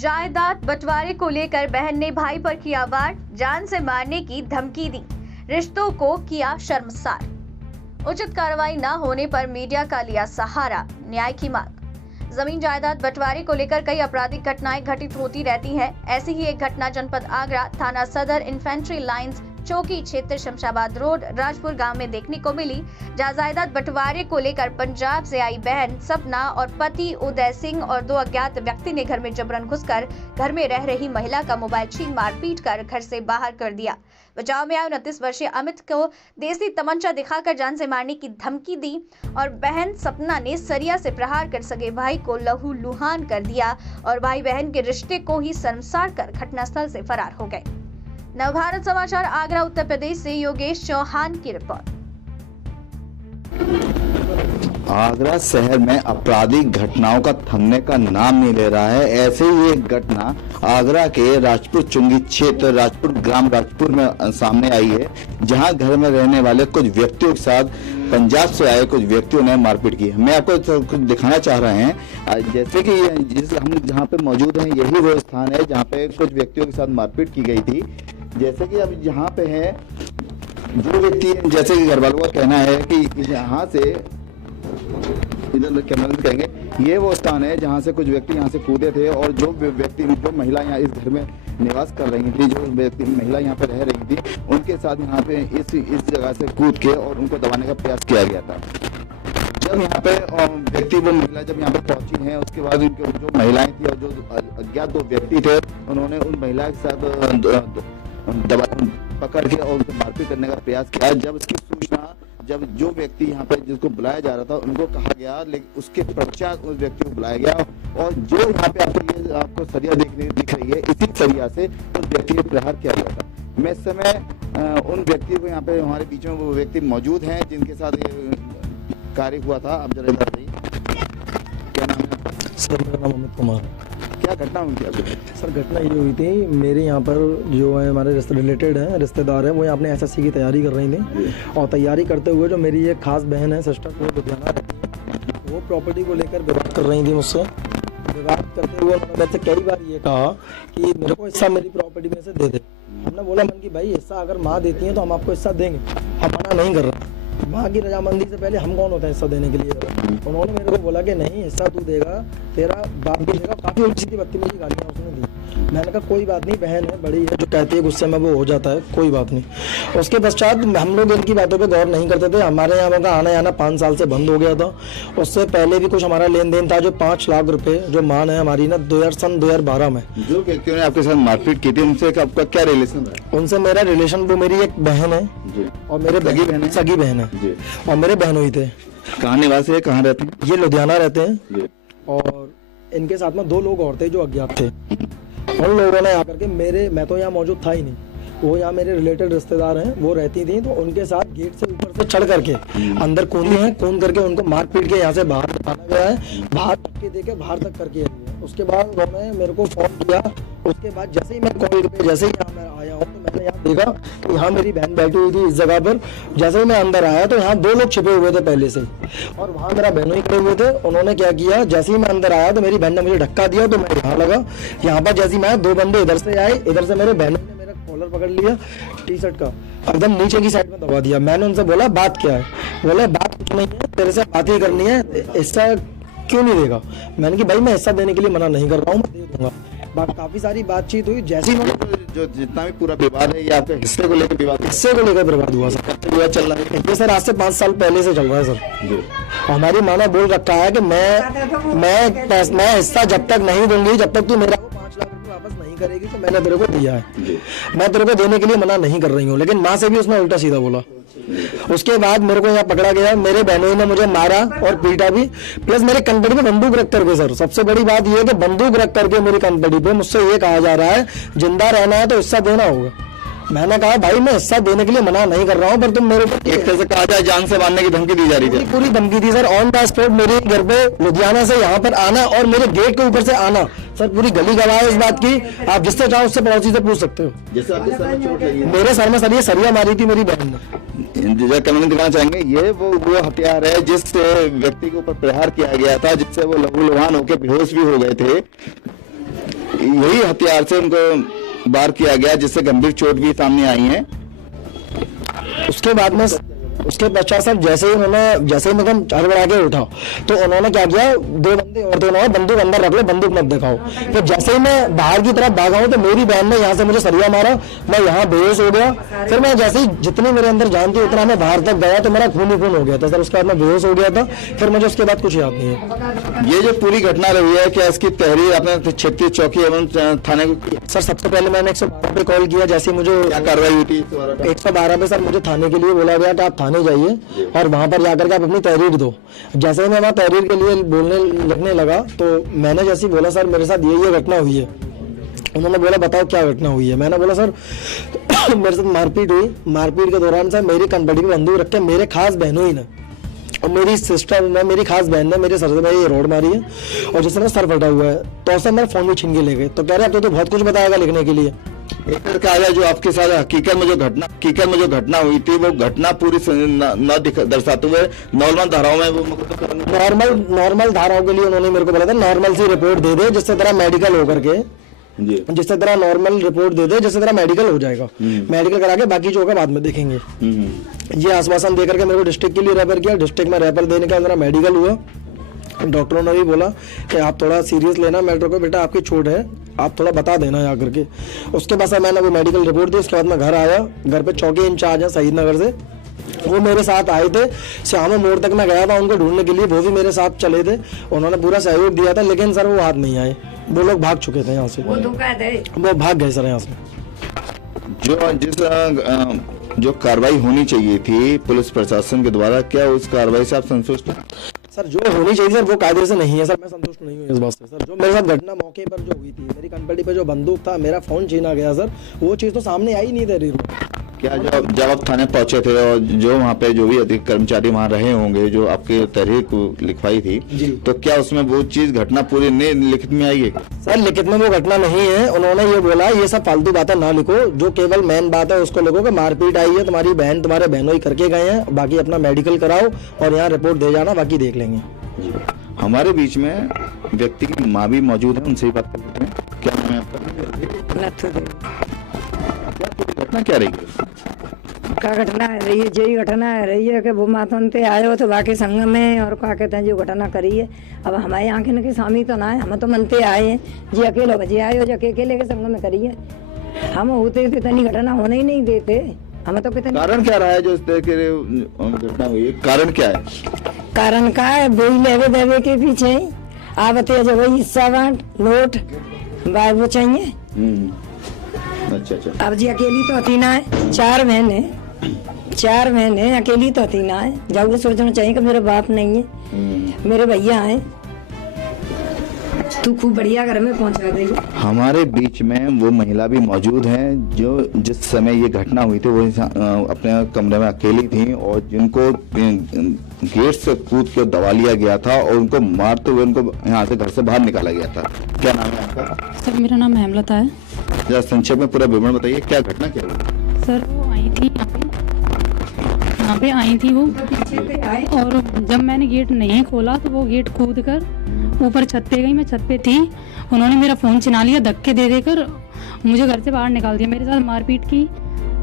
जायदाद बंटवारे को लेकर बहन ने भाई पर किया वार, जान से मारने की धमकी दी, रिश्तों को किया शर्मसार। उचित कार्रवाई न होने पर मीडिया का लिया सहारा, न्याय की मांग। जमीन जायदाद बंटवारे को लेकर कई आपराधिक घटनाएं घटित होती रहती हैं। ऐसी ही एक घटना जनपद आगरा थाना सदर इन्फेंट्री लाइंस चौकी क्षेत्र शमशाबाद रोड राजपुर गांव में देखने को मिली, जहां जायदाद बंटवारे को लेकर पंजाब से आई बहन सपना और पति उदय सिंह और दो अज्ञात व्यक्ति ने घर में जबरन घुसकर घर में रह रही महिला का मोबाइल छीन मारपीट कर घर से बाहर कर दिया। बचाव में आए 29 वर्षीय अमित को देसी तमंचा दिखाकर जान से मारने की धमकी दी और बहन सपना ने सरिया से प्रहार कर सगे भाई को लहूलुहान कर दिया और भाई बहन के रिश्ते को ही शर्मसार कर घटनास्थल से फरार हो गए। नवभारत समाचार आगरा उत्तर प्रदेश से योगेश चौहान की रिपोर्ट। आगरा शहर में आपराधिक घटनाओं का थमने का नाम नहीं ले रहा है। ऐसे ही एक घटना आगरा के राजपुर चुंगी क्षेत्र राजपुर ग्राम राजपुर में सामने आई है, जहां घर में रहने वाले कुछ व्यक्तियों के साथ पंजाब से आए कुछ व्यक्तियों ने मारपीट की। मैं आपको कुछ दिखाना चाह रहे हैं। जैसे कि हम जहां पे मौजूद हैं, यही वो स्थान है जहां पे कुछ व्यक्तियों के साथ मारपीट की गई थी। जैसे कि अब यहाँ पे है जो व्यक्ति, जैसे कि घर वालों का कहना है कि यहाँ से इधर कैमरा कहेंगे, ये वो स्थान है जहाँ से कुछ व्यक्ति यहाँ से कूदे थे और जो व्यक्ति जो महिला यहाँ इस घर में निवास कर रही थी, जो व्यक्ति महिला यहाँ पे रह रही थी, उनके साथ यहाँ पे इस जगह से कूद के और उनको दबाने का प्रयास किया गया था। जब यहाँ पे व्यक्ति वो महिला जब यहाँ पे पहुंची है, उसके बाद उनके जो महिलाएं थी और जो अज्ञात दो व्यक्ति थे, उन्होंने उन महिला के साथ पकड़ के और उनको मारपीट करने का प्रयास किया। जब इसकी सूचना जब जो व्यक्ति यहाँ पे जिसको बुलाया जा रहा था उनको कहा गया, लेकिन उसके पश्चात उस व्यक्ति को बुलाया गया और जो यहाँ पे आपको सरिया दिख रही है, इसी सरिया से उस व्यक्ति को प्रहार किया गया था। मैं इस समय उन व्यक्ति को यहाँ पे हमारे बीच में वो व्यक्ति मौजूद हैं जिनके साथ ये कार्य हुआ था। अब जरा इधर आइए, क्या नाम है आपका? सर मेरा नाम अमित कुमार। क्या घटना हुई थी? सर घटना ये हुई थी, मेरे यहाँ पर जो है हमारे रिलेटेड हैं, रिश्तेदार हैं, वो यहाँ अपने एसएससी की तैयारी कर रही थी और तैयारी करते हुए जो मेरी एक खास बहन है, सिस्टर, वो लुधियाना रहती है, वो प्रॉपर्टी को लेकर विवाद कर रही थी मुझसे। विवाद करते हुए उन्होंने मुझसे कई बार ये कहा कि मेरे को हिस्सा मेरी प्रॉपर्टी में से दे दे। हमने बोला मन की भाई हिस्सा अगर माँ देती है तो हम आपको हिस्सा देंगे, हम मना नहीं कर रहे। माँ की रजामंदी से पहले हम कौन होते हैं हिस्सा देने के लिए? उन्होंने मेरे को बोला कि नहीं हिस्सा तू देगा, तेरा बाप भी देगा। काफी उल्टी सीधी बदतमीजी गालियां उसने दी। मैंने कहा कोई बात नहीं, बहन है, बड़ी है, जो कहती है गुस्से में वो हो जाता है, कोई बात नहीं। उसके पश्चात हम लोग इनकी बातों पे गौर नहीं करते थे। हमारे यहाँ का आना जाना 5 साल से बंद हो गया था। उससे पहले भी कुछ हमारा लेन देन था, जो 5 लाख रुपए जो मान है हमारी ना 2012 में। जो व्यक्तियों ने आपके साथ मारपीट की थी, उनसे आपका क्या रिलेशन है? उनसे मेरा रिलेशन, वो मेरी एक बहन है और मेरे सगी बहन है और मेरे बहनोई थे। कहाँ निवासी है, कहाँ रहते हैं? ये लुधियाना रहते हैं और इनके साथ में 2 लोग और थे जो अज्ञात थे। उन लोगों ने आकर के मैं तो यहाँ मौजूद था ही नहीं, वो यहाँ मेरे रिलेटेड रिश्तेदार हैं, वो रहती थी, तो उनके साथ गेट से ऊपर से चढ़ करके अंदर कूद करके उनको मार पीट के यहाँ से बाहर निकाला गया है, बाहर धक्के देके बाहर तक करके आई है। उसके बाद उन्होंने मेरे को फोन किया। उसके बाद जैसे ही मैं कॉल पे जैसे ही यहाँ मैं आया हूँ तो मैंने यहाँ देखा कि यहाँ मेरी बहन बैठी हुई थी इस जगह पर। जैसे ही मैं अंदर आया तो यहाँ 2 लोग छिपे हुए थे पहले से और वहाँ मेरा बहनोई खड़े हुए थे। उन्होंने क्या किया, जैसे ही मैं अंदर आया तो मेरी बहन ने मुझे धक्का दिया तो मैं यहाँ लगा। यहाँ पर जैसे मैं 2 बंदे इधर से आए, इधर से मेरे बहनों ने मेरा कॉलर पकड़ लिया टी-शर्ट का, एकदम नीचे की साइड में दबा दिया। मैंने उनसे बोला बात क्या है? बोले बात कुछ नहीं है, तेरे से बात ही करनी है, हिस्सा क्यों नहीं देगा? मैंने कि भाई मैं हिस्सा देने के लिए मना नहीं कर रहा हूँ, मैं दे दूंगा। काफी सारी बातचीत हुई। जैसे ही जो जितना भी पूरा विवाद है ये आपके हिस्से को लेकर विवाद विवाद हुआ सर। कब तक विवाद चल रहा है? ये सर आज से 5 साल पहले से चल रहा है सर। हमारी माँ ने बोल रखा है कि मैं हिस्सा जब तक नहीं दूंगी, जब तक तू मेरा 5 लाख रुपए वापस नहीं करेगी तो मैंने तेरे को दिया है। मैं तेरे को देने के लिए मना नहीं कर रही हूँ, लेकिन माँ से भी उसने उल्टा सीधा बोला। उसके बाद मेरे को यहाँ पकड़ा गया, मेरे बहनों ने मुझे मारा और पीटा भी, प्लस मेरे कंपनी पे बंदूक रख करके। सर सबसे बड़ी बात यह है कि बंदूक रख करके मेरी कंपनी पे मुझसे ये कहा जा रहा है जिंदा रहना है तो हिस्सा देना होगा। मैंने कहा भाई मैं हिस्सा देने के लिए मना नहीं कर रहा हूँ, पर तुम मेरे को एक तरह से कहा जाए जान से मारने की धमकी दी जा रही थी। पूरी धमकी थी सर, ऑन द स्पॉट मेरे घर पे लुधियाना से यहाँ पर आना और मेरे गेट के ऊपर से आना। सर पूरी गली गवाह है इस बात की, आप जिससे चाहो उससे पड़ोसी से पूछ सकते हो। जैसे आपके सर में चोट लगी है? मेरे सर में सर ये सरिया मारी थी मेरी बहन ने। कमेंट दिखाना चाहेंगे, ये वो हथियार है जिस व्यक्ति के ऊपर प्रहार किया गया था, जिससे वो लहूलुहान होकर बेहोश भी हो गए थे। यही हथियार से उनको वार किया गया, जिससे गंभीर चोट भी सामने आई है। उसके पश्चात सर जैसे ही मैं हड़बड़ा के उठा तो उन्होंने क्या किया, 2 बंदे और थे, उन्होंने बंदूक अंदर रख लो, बंदूक मत दिखाओ। फिर जैसे ही मैं बाहर की तरफ भागा हूं तो मेरी बहन ने यहाँ से मुझे सरिया मारा, मैं यहाँ बेहोश हो गया। फिर मैं जैसे ही जितनी मेरे अंदर जान थी उतना मैं बाहर तक गया तो मेरा खून ही खून हो गया था सर। उसके बाद मैं बेहोश हो गया था, फिर मुझे उसके बाद कुछ याद नहीं है। ये जो पूरी घटना रही है, क्या इसकी तहरीर आपने क्षेत्रीय चौकी एवं थाने को की? सर सबसे पहले मैंने 112 पे कॉल किया। जैसे मुझे क्या कार्रवाई हुई थी? 112 पे सर मुझे थाने के लिए बोला गया कि आप थाने जाइए और वहां पर जाकर के आप अपनी तहरीर दो। जैसे ही मैं वहां तहरीर के लिए बोलने लगने लगा तो मैंने जैसे ही बोला सर मेरे साथ ये घटना हुई है, उन्होंने बोला बताओ क्या घटना हुई है। मैंने बोला सर मेरे साथ मारपीट हुई, मारपीट के दौरान सर मेरी कनपटी में बंदूक रख के मेरे खास बहनों ने और मेरी सिस्टर ने, मेरी खास बहन ने मेरे सर से ये रोड मारी है और जिससे मेरा सर फटा हुआ है। तो सर मेरा फोन भी छीन के ले गए। तो कह रहे अब तो बहुत कुछ बताएगा लिखने के लिए। एक लड़का आया जो आपके साथ हकीकत में जो घटना हुई थी वो घटना पूरी न दर्शाते हुए नॉर्मल धाराओं में वो नॉर्मल धाराओं के लिए उन्होंने मेरे को बोला था नॉर्मल सी रिपोर्ट दे दे जिससे तेरा मेडिकल हो करके, जिससे तेरा नॉर्मल रिपोर्ट दे दे जिससे तेरा मेडिकल हो जाएगा, मेडिकल करा के बाकी जो होगा बाद में देखेंगे। ये आश्वासन देकर के मेरे को डिस्ट्रिक्ट के लिए रेफर किया। डिस्ट्रिक्ट में रेफर देने का मेरा मेडिकल हुआ। डॉक्टरों ने भी बोला कि आप थोड़ा सीरियस लेना मैटर को, बेटा आपकी छूट है, आप थोड़ा बता देना यहाँ करके। उसके बाद मैंने वो मेडिकल रिपोर्ट दी। उसके बाद मैं घर आया। घर पे चौकी इंचार्ज है शहीद नगर से, वो मेरे साथ आए थे। श्यामा मोड़ तक मैं गया था उनको ढूंढने के लिए, वो भी मेरे साथ चले थे। उन्होंने पूरा सहयोग दिया था, लेकिन सर वो हाथ नहीं आए, वो लोग भाग चुके थे यहाँ से, वो भाग गए सर यहाँ से। जो कार्रवाई होनी चाहिए थी पुलिस प्रशासन के द्वारा, क्या उस कार्रवाई से आप संतुष्ट हैं? सर जो होनी चाहिए सर वो कायदे से नहीं है सर, मैं संतुष्ट नहीं हूँ इस बात से सर। जो मेरे साथ घटना मौके पर जो हुई थी, मेरी कनपटी पे जो बंदूक था, मेरा फोन छीना गया सर, वो चीज तो सामने आई नहीं तहरीर में। क्या जब आप थाने पहुंचे थे और जो वहाँ पे जो भी अधिक कर्मचारी वहाँ रहे होंगे जो आपके तहरीर को लिखवाई थी, तो क्या उसमें वो चीज घटना पूरी लिखित में आई है? सर लिखित में वो घटना नहीं है। उन्होंने ये बोला ये सब फालतू बातें ना लिखो, जो केवल मेन बात है उसको लिखो कि मारपीट आई है, तुम्हारी बहन तुम्हारे बहनों ही करके गए हैं, बाकी अपना मेडिकल कराओ और यहाँ रिपोर्ट दे जाना, बाकी देख लेंगे। हमारे बीच में व्यक्ति की माँ भी मौजूद है, उनसे ही बात कर लेते हैं। क्या नाम है आपका? घटना क्या रही है? क्या घटना रही है? यही घटना रही है कि वो मातन पे आए हो तो बाकी संगम में और क्या कहते हैं जो घटना करी है। अब हमारे आंखें के सामने तो ना है, हम तो मनते आए हैं जी, अकेले बजे आए हो जो अकेले के संगम में करी है। हम होते तो इतनी घटना होने ही नहीं देते। हम तो कितने कारण क्या रहा है जो इस तरह की घटना हुई है? कारण क्या है? कारण का है वही लेवे देवे के पीछे आवते जो वही हिस्सा बांट नोट बाय वो चाहिए। अच्छा। अब जी अकेली तो हती ना है, 4 महीने अकेली तो हती ना है। जब सोचना चाहिए कि मेरे बाप नहीं है, मेरे भैया हैं, तू खूब बढ़िया घर में पहुंचा गई। हमारे बीच में वो महिला भी मौजूद हैं जो जिस समय ये घटना हुई थी वो अपने कमरे में अकेली थी और जिनको गेट से कूद के दबा लिया गया था और उनको मारते हुए उनको यहाँ से घर से बाहर निकाला गया था। क्या नाम है आपका? सर मेरा नाम हेमलता है। जरा संक्षेप में पूरा विवरण बताइए, क्या घटना क्या हुई? सर वो आई थी यहाँ पे आई थी वो, और जब मैंने गेट नहीं खोला तो वो गेट कूद कर ऊपर छत पे गई। मैं छत पे थी, उन्होंने मेरा फ़ोन छिना लिया, धक्के दे देकर मुझे घर से बाहर निकाल दिया। मेरे साथ मारपीट की,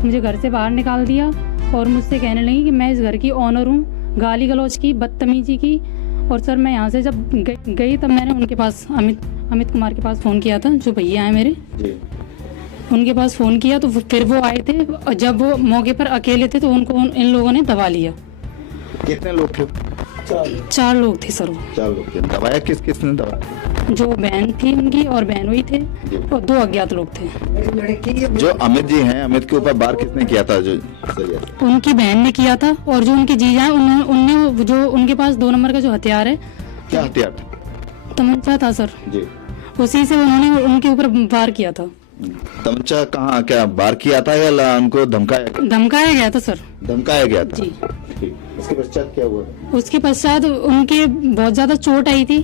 मुझे घर से बाहर निकाल दिया और मुझसे कहने लगी कि मैं इस घर की ऑनर हूँ, गाली गलौज की, बदतमीजी की। और सर मैं यहाँ से जब गई तब मैंने उनके पास अमित कुमार के पास फ़ोन किया था, जो भैया हैं मेरे, उनके पास फ़ोन किया तो फिर वो आए थे। और जब वो मौके पर अकेले थे तो उनको इन लोगों ने दबा लिया। कितने लोग थे? 4 लोग थे सर वो। 4 लोग थे। दबाया किस ने दबाया? जो बहन थी उनकी और बहनोई थे और 2 अज्ञात लोग थे। जो अमित जी हैं, अमित के ऊपर बार किसने किया था? जो उनकी बहन ने किया था और जो उनके जीजा हैं उनने जो उनके पास 2 नंबर का जो हथियार है। क्या हथियार था? तमंचा था सर जी। उसी से उन्होंने उनके ऊपर वार किया था। तमंचा कहाँ, क्या बार किया था या उनको धमकाया गया था सर? धमकाया गया था जी। उसके पश्चात क्या हुआ? उसके पश्चात उनके बहुत ज्यादा चोट आई थी।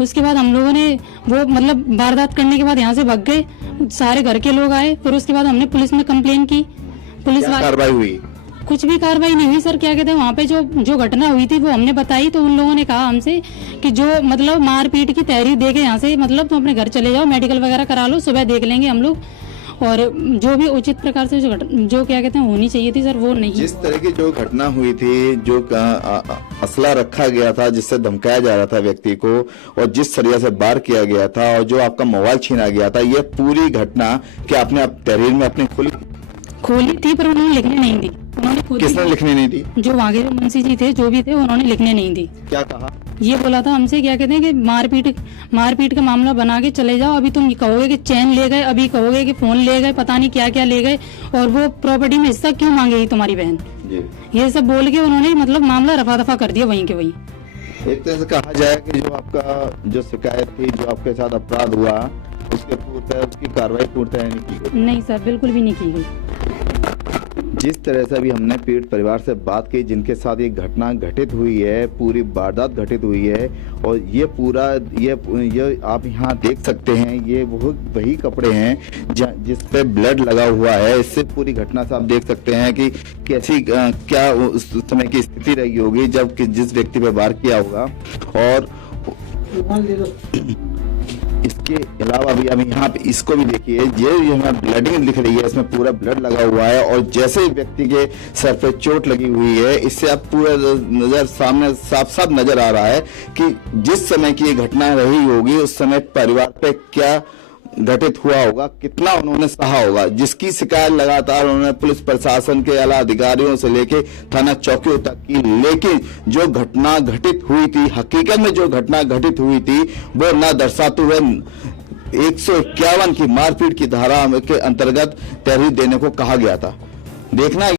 उसके बाद हम लोगों ने वो मतलब वारदात करने के बाद यहाँ से भाग गए, सारे घर के लोग आए। फिर उसके बाद हमने पुलिस में कंप्लेन की। पुलिस कार्रवाई हुई? कुछ भी कार्रवाई नहीं हुई सर। क्या कहते हैं वहाँ पे जो घटना हुई थी वो हमने बताई तो उन लोगों ने कहा हमसे कि जो मतलब मारपीट की तहरीर दे के यहाँ से मतलब तुम अपने घर चले जाओ, मेडिकल वगैरह करा लो, सुबह देख लेंगे हम लोग। और जो भी उचित प्रकार से जो क्या कहते हैं होनी चाहिए थी सर वो नहीं। जिस तरह की जो घटना हुई थी, जो असला रखा गया था जिससे धमकाया जा रहा था व्यक्ति को, और जिस तरह से वार किया गया था और जो आपका मोबाइल छीना गया था, ये पूरी घटना क्या आपने तहरीर में अपनी खोली थी पर उन्होंने लिखने नहीं दी। किसने लिखने नहीं दी? जो वहाँ के मुंशी जी थे, जो भी थे, उन्होंने लिखने नहीं दी। क्या कहा? ये बोला था हमसे क्या कहते हैं कि मारपीट का मामला बना के चले जाओ। अभी तुम कहोगे कि चैन ले गए, अभी कहोगे कि फोन ले गए, पता नहीं क्या क्या ले गए, और वो प्रॉपर्टी में हिस्सा क्यों मांगेगी तुम्हारी बहन। ये सब बोल के उन्होंने मतलब मामला रफा दफा कर दिया वहीं के वहीं। एक तरह से कहा जाए कि जो आपका जो शिकायत थी, जो आपके साथ अपराध हुआ, उसकी कार्रवाई पूर्णतः नहीं की गई। नहीं सर, बिल्कुल भी नहीं की गई। जिस तरह से अभी हमने पीड़ित परिवार से बात की, जिनके साथ ये घटना घटित हुई है, पूरी वारदात घटित हुई है, और ये पूरा ये आप यहाँ देख सकते हैं, ये वही कपड़े हैं जिस पे ब्लड लगा हुआ है। इससे पूरी घटना से आप देख सकते हैं कि कैसी क्या उस समय की स्थिति रही होगी जब जिस व्यक्ति पे वार किया होगा। और इसके अलावा भी हम यहाँ पे इसको भी देखिए, ये यहाँ ब्लडिंग दिख रही है, इसमें पूरा ब्लड लगा हुआ है, और जैसे व्यक्ति के सर पे चोट लगी हुई है, इससे आप पूरा नजर सामने साफ साफ नजर आ रहा है कि जिस समय की ये घटना रही होगी उस समय परिवार पे क्या घटित हुआ होगा, कितना उन्होंने सहा होगा, जिसकी शिकायत लगातार उन्होंने पुलिस प्रशासन के आला अधिकारियों से लेके थाना चौकियों तक की। लेकिन जो घटना घटित हुई थी, हकीकत में जो घटना घटित हुई थी, वो न दर्शाते हुए 151 की मारपीट की धारा के अंतर्गत तहरीर देने को कहा गया था। देखना